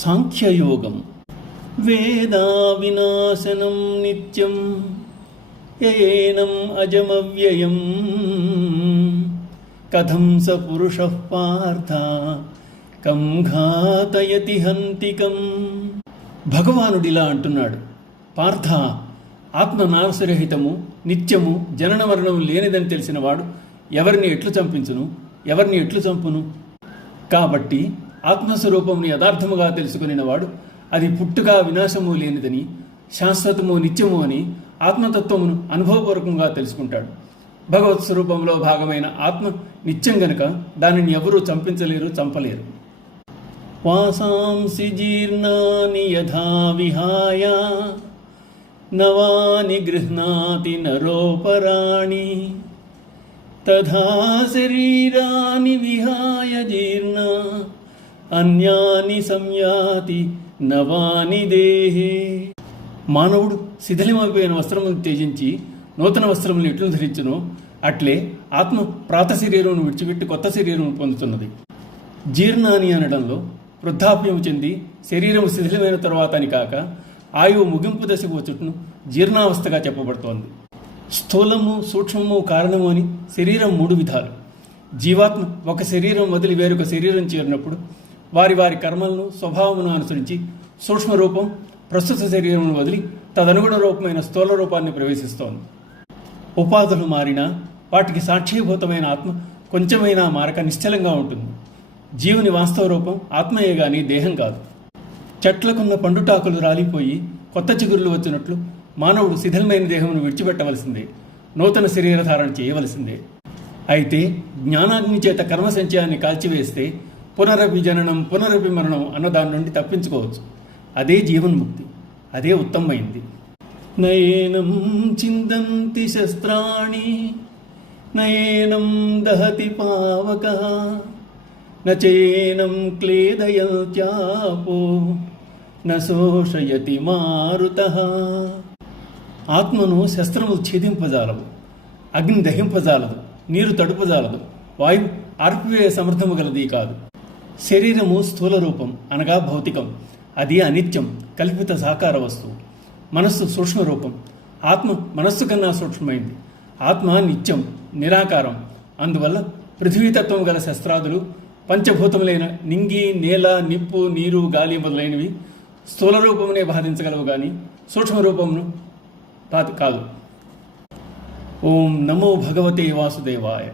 సాంఖ్యయోగం. వేదా వినాశనం నిత్యం యయేనం అజమవ్యయం కథం స పురుషః పార్థ కం ఘాతయతి హంతికం. భగవానుడిలా అంటున్నాడు, పార్థ, ఆత్మ నాశరహితము, నిత్యము, జనన మరణం లేనిదని తెలిసినవాడు ఎవరిని ఎట్లు చంపించును, ఎవరిని ఎట్లు చంపును? కాబట్టి ఆత్మస్వరూపముని యథార్థముగా తెలుసుకునినవాడు అది పుట్టుగా వినాశము లేనిదని, శాశ్వతము, నిత్యము అని ఆత్మతత్వమును అనుభవపూర్వకంగా తెలుసుకుంటాడు. భగవత్ స్వరూపంలో భాగమైన ఆత్మ నిత్యం గనుక దానిని ఎవరూ చంపించలేరు, చంపలేరు. వాసాంసి జీర్ణాని యథా విహాయ నవాని గృహ్ణాతి నరోపరాణి తథా శరీరాని విహాయ జీర్ణ అన్యాని సంయాతి నవాని దేహే. మానవుడు శిథిలమైపోయిన వస్త్రములను త్యజించి నూతన వస్త్రములను ఎట్లు ధరించునో అట్లే ఆత్మ ప్రాత శరీరమును విడిచిపెట్టి కొత్త శరీరము పొందుతున్నది. జీర్ణాని అనడంలో వృద్ధాప్యము చెంది శరీరము శిథిలమైన తరువాత అని కాక ఆయువు ముగింపు దశకు వచ్చుటను జీర్ణావస్థగా చెప్పబడుతోంది. స్థూలము, సూక్ష్మము, కారణము అని శరీరం 3 విధాలు. జీవాత్మ ఒక శరీరం వదిలి వేరొక శరీరం చేరినప్పుడు వారి వారి కర్మలను, స్వభావమును అనుసరించి సూక్ష్మ రూపం ప్రస్తుత శరీరమును వదిలి తదనుగుణ రూపమైన స్థూల రూపాన్ని ప్రవేశిస్తోంది. ఉపాధులు మారినా వాటికి సాక్షీభూతమైన ఆత్మ కొంచెమైనా మారక నిశ్చలంగా ఉంటుంది. జీవుని వాస్తవ రూపం ఆత్మయే గాని దేహం కాదు. చెట్లకున్న పండుటాకులు రాలిపోయి కొత్త చిగురులు వచ్చినట్లు మానవుడు శిథిలమైన దేహమును విడిచిపెట్టవలసిందే, నూతన శరీరధారణ చేయవలసిందే. అయితే జ్ఞానాగ్ని చేత కర్మ సంచయాన్ని కాల్చివేస్తే పునరపి జననం, పునరపి మరణం అన్న దాని నుండి తప్పించుకోవచ్చు. అదే జీవన్ముక్తి, అదే ఉత్తమమైంది. నయేనం చిందంతి శస్త్రాణి నయేనం దహతి పావకః నచేనం క్లేదయత్యాపో నశోషయతి మారుతః. ఆత్మను శస్త్రములు ఛేదింపజాలవు, అగ్ని దహింపజాలదు, నీరు తడుపజాలదు, వాయువు ఆర్పివేయ సమర్థము గలది కాదు. శరీరము స్థూల రూపం అనగా భౌతికం, అది అనిత్యం, కల్పిత సాకార వస్తువు. మనస్సు సూక్ష్మ రూపం, ఆత్మ మనస్సు కన్నా సూక్ష్మమైంది. ఆత్మ నిత్యం, నిరాకారం. అందువల్ల పృథ్వీతత్వం గల శస్త్రాదులు, పంచభూతములైన నింగి, నేల, నిప్పు, నీరు, గాలి మొదలైనవి స్థూల రూపమునే బాధించగలవు కానీ సూక్ష్మ రూపమును కాదు. ఓం నమో భగవతే వాసుదేవాయ.